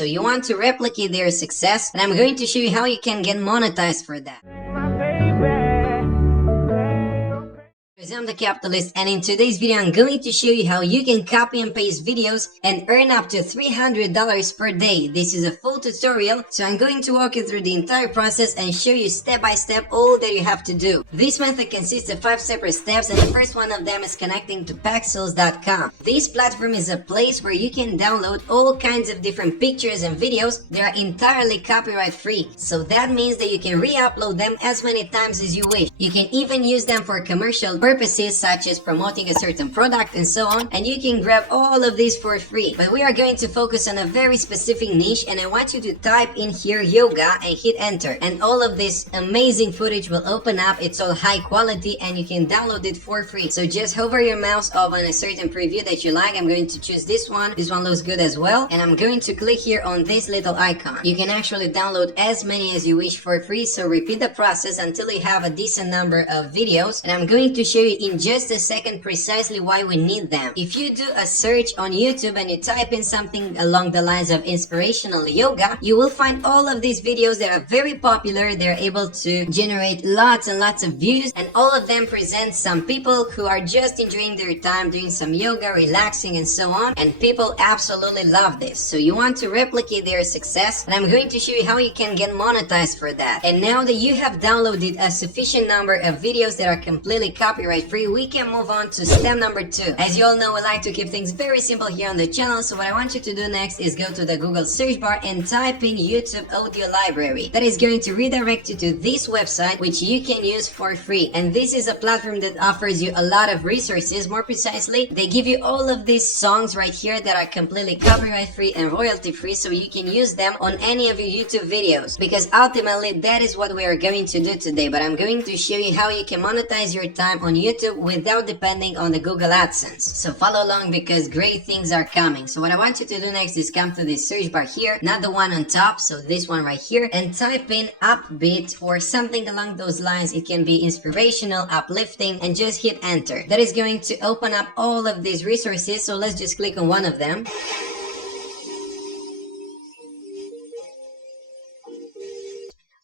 So you want to replicate their success, and I'm going to show you how you can get monetized for that. I'm the Capitalist, and in today's video I'm going to show you how you can copy and paste videos and earn up to $300 per day. This is a full tutorial, so I'm going to walk you through the entire process and show you step by step all that you have to do. This method consists of 5 separate steps, and the first one of them is connecting to Pexels.com. This platform is a place where you can download all kinds of different pictures and videos that are entirely copyright free. So that means that you can re-upload them as many times as you wish. You can even use them for commercial purposes such as promoting a certain product and so on, and you can grab all of these for free. But we are going to focus on a very specific niche, and I want you to type in here yoga and hit enter, and all of this amazing footage will open up. It's all high quality and you can download it for free. So just hover your mouse over on a certain preview that you like. I'm going to choose this one. This one looks good as well, and I'm going to click here on this little icon. You can actually download as many as you wish for free, so repeat the process until you have a decent number of videos, and I'm going to show you in just a second precisely why we need them. If you do a search on YouTube and you type in something along the lines of inspirational yoga, you will find all of these videos that are very popular. They're able to generate lots and lots of views, and all of them present some people who are just enjoying their time doing some yoga, relaxing and so on, and people absolutely love this. So you want to replicate their success, and I'm going to show you how you can get monetized for that. And now that you have downloaded a sufficient number of videos that are completely copyright free, we can move on to step number 2. As you all know, we like to keep things very simple here on the channel, so what I want you to do next is go to the Google search bar and type in YouTube audio library. That is going to redirect you to this website, which you can use for free. And this is a platform that offers you a lot of resources. More precisely, they give you all of these songs right here that are completely copyright free and royalty free, so you can use them on any of your YouTube videos, because ultimately that is what we are going to do today. But I'm going to show you how you can monetize your time on YouTube without depending on the Google AdSense. So follow along because great things are coming. So what I want you to do next is come to this search bar here, not the one on top, so this one right here, and type in upbeat or something along those lines. It can be inspirational, uplifting, and just hit enter. That is going to open up all of these resources, so let's just click on one of them.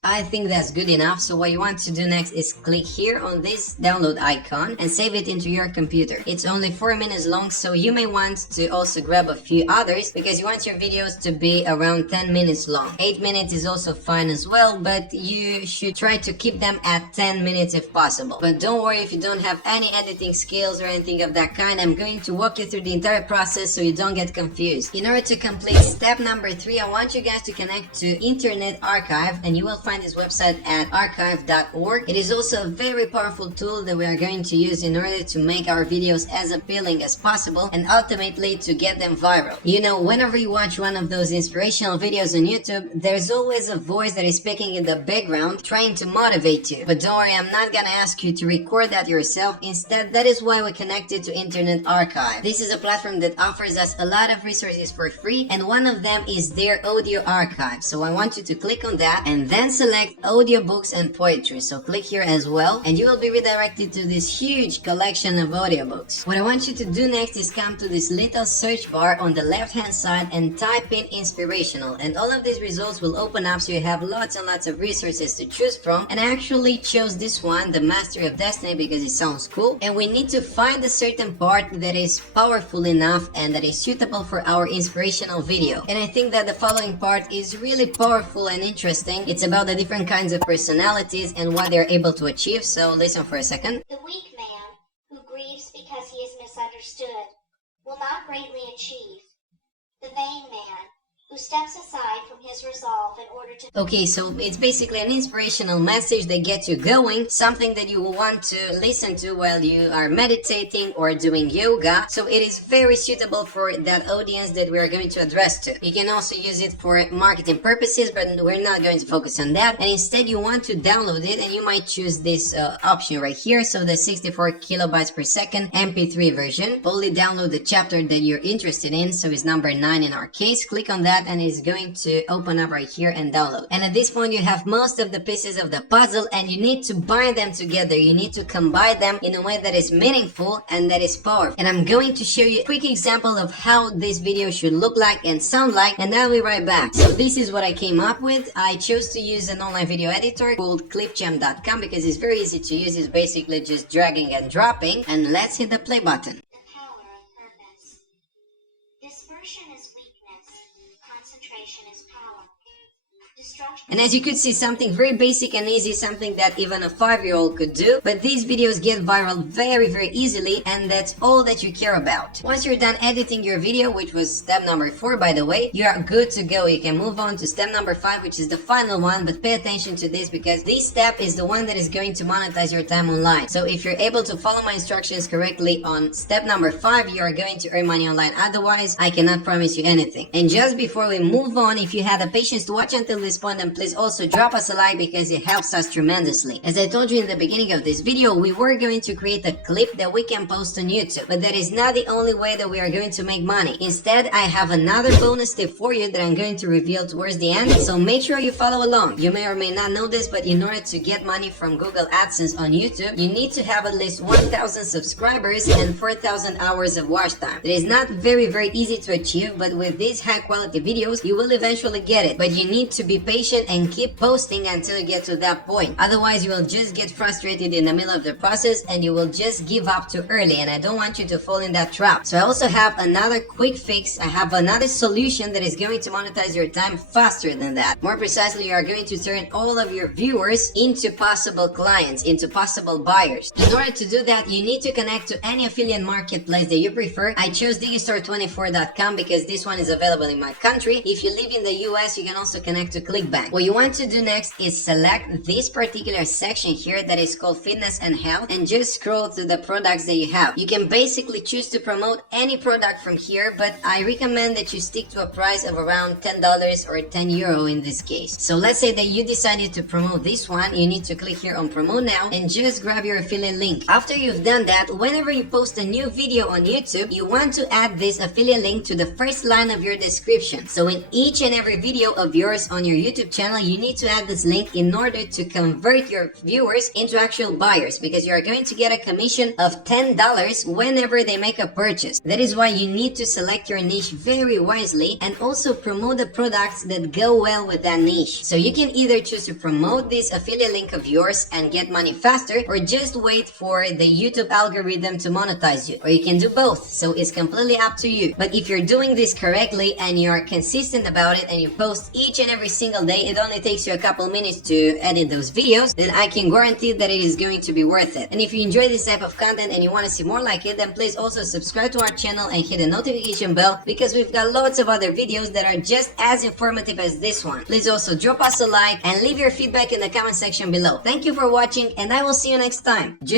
I think that's good enough. So what you want to do next is click here on this download icon and save it into your computer. It's only 4 minutes long, so you may want to also grab a few others because you want your videos to be around 10 minutes long. 8 minutes is also fine as well, but you should try to keep them at 10 minutes if possible. But don't worry if you don't have any editing skills or anything of that kind. I'm going to walk you through the entire process so you don't get confused. In order to complete step number 3, I want you guys to connect to Internet Archive, and you will find this website at archive.org. It is also a very powerful tool that we are going to use in order to make our videos as appealing as possible and ultimately to get them viral. You know, whenever you watch one of those inspirational videos on YouTube, there's always a voice that is speaking in the background trying to motivate you. But don't worry, I'm not gonna ask you to record that yourself. Instead, that is why we connected to Internet Archive. This is a platform that offers us a lot of resources for free, and one of them is their audio archive. So I want you to click on that and then select audiobooks and poetry. So click here as well, and you will be redirected to this huge collection of audiobooks. What I want you to do next is come to this little search bar on the left hand side and type in inspirational, and all of these results will open up, so you have lots and lots of resources to choose from. And I actually chose this one, the Mastery of Destiny, because it sounds cool, and we need to find a certain part that is powerful enough and that is suitable for our inspirational video. And I think that the following part is really powerful and interesting. It's about the different kinds of personalities and what they're able to achieve, so listen for a second. The weak man, who grieves because he is misunderstood, will not greatly achieve. The vain man, who steps aside from his resolve in order to... Okay, so it's basically an inspirational message that gets you going, something that you will want to listen to while you are meditating or doing yoga. So it is very suitable for that audience that we are going to address to. You can also use it for marketing purposes, but we're not going to focus on that. And instead you want to download it, and you might choose this option right here. So the 64 kilobytes per second MP3 version. Only download the chapter that you're interested in, so it's number 9 in our case. Click on that and it's going to open open up right here and download. And at this point you have most of the pieces of the puzzle, and you need to bind them together. You need to combine them in a way that is meaningful and that is powerful. And I'm going to show you a quick example of how this video should look like and sound like, and I'll be right back. So this is what I came up with. I chose to use an online video editor called clipgem.com because it's very easy to use. It's basically just dragging and dropping. And let's hit the play button. The power of purpose. Dispersion is weakness. Concentration is power. Destruction. And as you could see, something very basic and easy, something that even a 5-year-old could do. But these videos get viral very easily, and that's all that you care about. Once you're done editing your video, which was step number 4 by the way, you are good to go. You can move on to step number 5, which is the final one, but pay attention to this because this step is the one that is going to monetize your time online. So if you're able to follow my instructions correctly on step number 5, you are going to earn money online. Otherwise, I cannot promise you anything. And just before we move on, if you had the patience to watch until this point, then please also drop us a like because it helps us tremendously. As I told you in the beginning of this video, we were going to create a clip that we can post on YouTube, but that is not the only way that we are going to make money. Instead, I have another bonus tip for you that I'm going to reveal towards the end, so make sure you follow along. You may or may not know this, but in order to get money from Google AdSense on YouTube, you need to have at least 1,000 subscribers and 4,000 hours of watch time. It is not very easy to achieve, but with these high quality videos, you will eventually get it. But you need to be patient and keep posting until you get to that point. Otherwise, you will just get frustrated in the middle of the process and you will just give up too early, and I don't want you to fall in that trap. So I also have another quick fix. I have another solution that is going to monetize your time faster than that. More precisely, you are going to turn all of your viewers into possible clients, into possible buyers. In order to do that, you need to connect to any affiliate marketplace that you prefer. I chose digistore24.com because this one is available in my country. If you live in the US, you can also connect to ClickBank. What you want to do next is select this particular section here that is called fitness and health, and just scroll through the products that you have. You can basically choose to promote any product from here, but I recommend that you stick to a price of around $10 or 10 euro in this case. So let's say that you decided to promote this one. You need to click here on promote now and just grab your affiliate link. After you've done that, whenever you post a new video on YouTube, you want to add this affiliate link to the first line of your description. So in each and every video of yours on your YouTube channel, you need to add this link in order to convert your viewers into actual buyers, because you are going to get a commission of $10 whenever they make a purchase. That is why you need to select your niche very wisely and also promote the products that go well with that niche. So you can either choose to promote this affiliate link of yours and get money faster, or just wait for the YouTube algorithm to monetize you, or you can do both. So it's completely up to you. But if you're doing this correctly and you are consistent about it and you post each and every single day, it only takes you a couple minutes to edit those videos, then I can guarantee that it is going to be worth it. And if you enjoy this type of content and you want to see more like it, then please also subscribe to our channel and hit the notification bell, because we've got lots of other videos that are just as informative as this one. Please also drop us a like and leave your feedback in the comment section below. Thank you for watching, and I will see you next time. Just